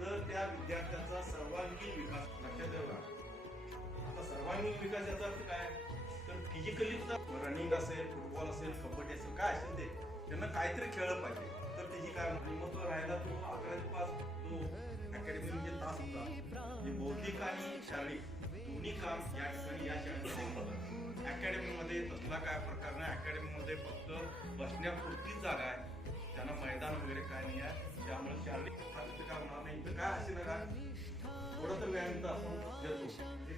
तर त्या विद्यार्थ्याचा सर्वांगीण विकास लक्षात ठेवा. आता सर्वांगीण विकास याचा अर्थ काय, तर फिजिकली रनिंग असेल, फुटबॉल असेल, कबड्डी असेल, काय असेल ते त्यांना काहीतरी खेळलं पाहिजे. तर त्याची काय मग तो राहिला तो 11 ते 5 जो अकॅडमी म्हणजे तास होता, म्हणजे बौद्धिक आणि शारीरिक दोन्ही काम या ठिकाणी या शाळेमध्ये होतात. अकॅडमीमध्ये तसला काय प्रकार नाही. अकॅडमीमध्ये फक्त बसण्यापुरतीच जागा आहे, त्यांना मैदान वगैरे काय नाही आहे. त्यामुळे शारीरिक काय होणार नाही. तर काय असेल ना, थोडं तर व्यायाम तर आपण देतो,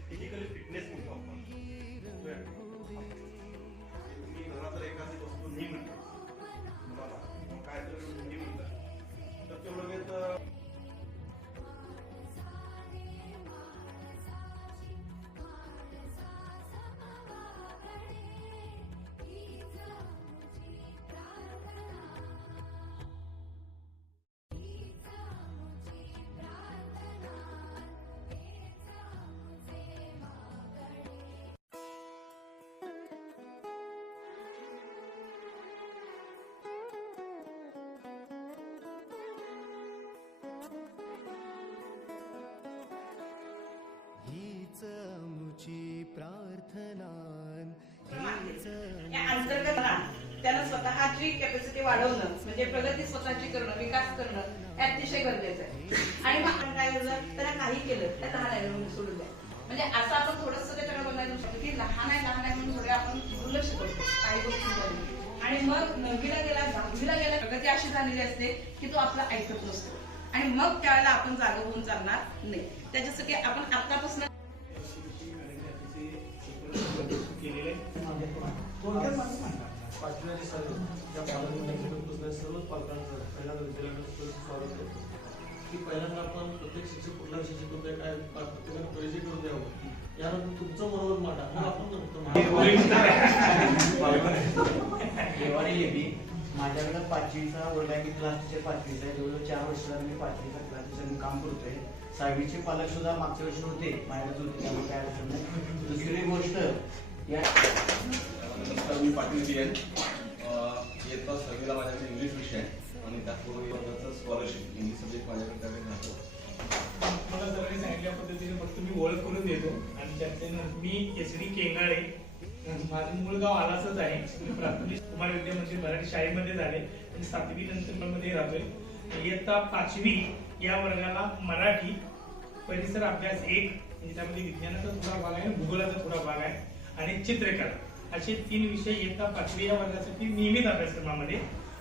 फिजिकली फिटनेस म्हणतो आपण. तुम्ही घरात जर एखादी वस्तू नाही म्हणतो मुलाला काय तर नाही म्हणतात तर तेवढं लगेच अंतर्गत त्याला स्वतःची कॅपॅसिटी वाढवणं म्हणजे प्रगती स्वतःची करणं, विकास करणं हे अतिशय गरजेचं आहे. आणि मग आपण काय झालं, त्याला काही केलं त्या लहान आहे सोडून द्या. म्हणजे असं आपण थोडंसं त्याच्याकडे बघायला शकतो की लहान आहे म्हणून थोडे आपण दुर्लक्ष करतो काही गोष्टी. आणि मग 9वीला गेला, 10वीला गेला, प्रगती अशी झालेली असते की तो आपला ऐकत नसतो आणि मग त्यावेळेला आपण जागा होऊन चालणार नाही. त्याच्यासाठी आपण आतापासून सर्वच पालकांचं पहिल्यांदा विद्यालयात स्वागत करतो की पहिल्यांदा आपण प्रत्येक शिक्षक कुठला शिक्षक होते काय प्रत्येकाला परिचय करून द्यावं. यानंतर तुमचं मनोगत मांडा, मग आपण माझ्याकडे 5वीचा वर्ग आहे. मी क्लास टीचर 5वीचा आहे. जवळजवळ 4 वर्ष झाले मी 5वीचा क्लास टीचर काम करतोय. 6वीचे पालक सुद्धा मागच्या वर्षी होते, माझ्याकडे होते, त्यामुळे काय अडचण नाही. दुसरी गोष्ट मी पाटील आहे. इयत्ता 6वीला माझ्याकडे इंग्लिश विषय आहे आणि त्याचबरोबर स्कॉलरशिप इंग्लिश सब्जेक्ट माझ्याकडे राहतो. मला सगळ्यांनी सांगितल्या पद्धतीने फक्त मी ओळख करून देतो. आणि त्याच्यानंतर मी SD केंगाळे, माझं मूळ गाव आलासच आहे. प्राथमिक कुमार विद्या मंदिर मराठी शाळेमध्ये झाले आणि 7वी नंतर मध्ये राहतोय. इयत्ता 5वी या वर्गाला मराठी, परिसर अभ्यास 1 म्हणजे त्यामध्ये विज्ञानाचा थोडा भाग आहे, भूगोलाचा थोडा भाग आहे आणि चित्रकला असे 3 विषय इयत्ता 5वी या वर्गासाठी नियमित अभ्यासक्रमामध्ये.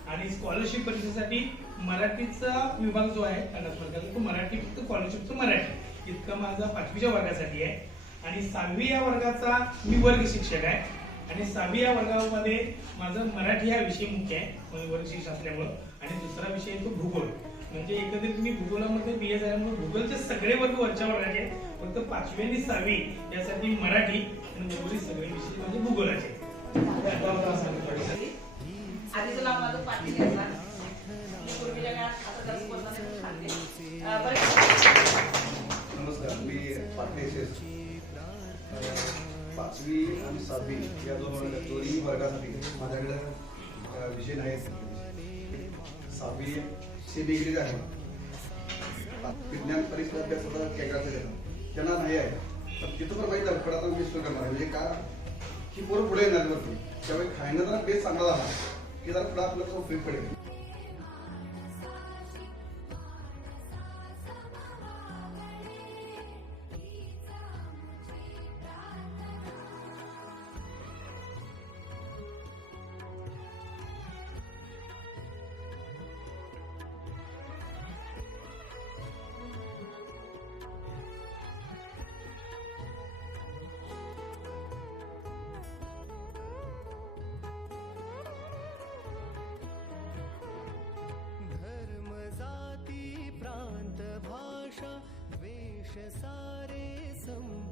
आणि स्कॉलरशिप परीक्षेसाठी मराठीचा विभाग जो आहे पन्नास वर्गाचा, तो मराठी फक्त स्कॉलरशिपचं मराठी इतकं माझा 5वीच्या वर्गासाठी आहे. आणि 6वी या वर्गाचा मी वर्ग शिक्षक आहे आणि 6वी या वर्गामध्ये माझं मराठी हा विषय मुख्य आहे वर्ग शिक्षक असल्यामुळं. आणि दुसरा विषय तो भूगोल. म्हणजे एकंदरीत मी भूगोलामध्ये BA झाल्यामुळे भूगोलचे सगळे वर्ग वरच्या वर्गाचे आहेत. फक्त 5वी आणि 6वी यासाठी मराठी आणि उर्वरित सगळे विषय म्हणजे भूगोलाचे. आधीचं नाव माझं पाटील याचा. पूर्वीच्या काळात आता जास्त बोलण्यासाठी सांगते. नमस्कार, मी पाटील. 5वी आणि 7वी या दोन्ही वर्गासाठी माझ्याकडे विषय नाहीत. 6वी CB इंग्लिश आहे. विज्ञान परिसर अभ्यासाचा केंद्राचे त्यांना नाही आहे. तर तिथं पण माहीत आहे आता मी सुरू करणार म्हणजे का की पोरं पुढे येणार वरती. त्यामुळे खायनं जरा बेस चांगला झाला की जरा पुढे आपल्याला उपयोग पडेल. सारे संप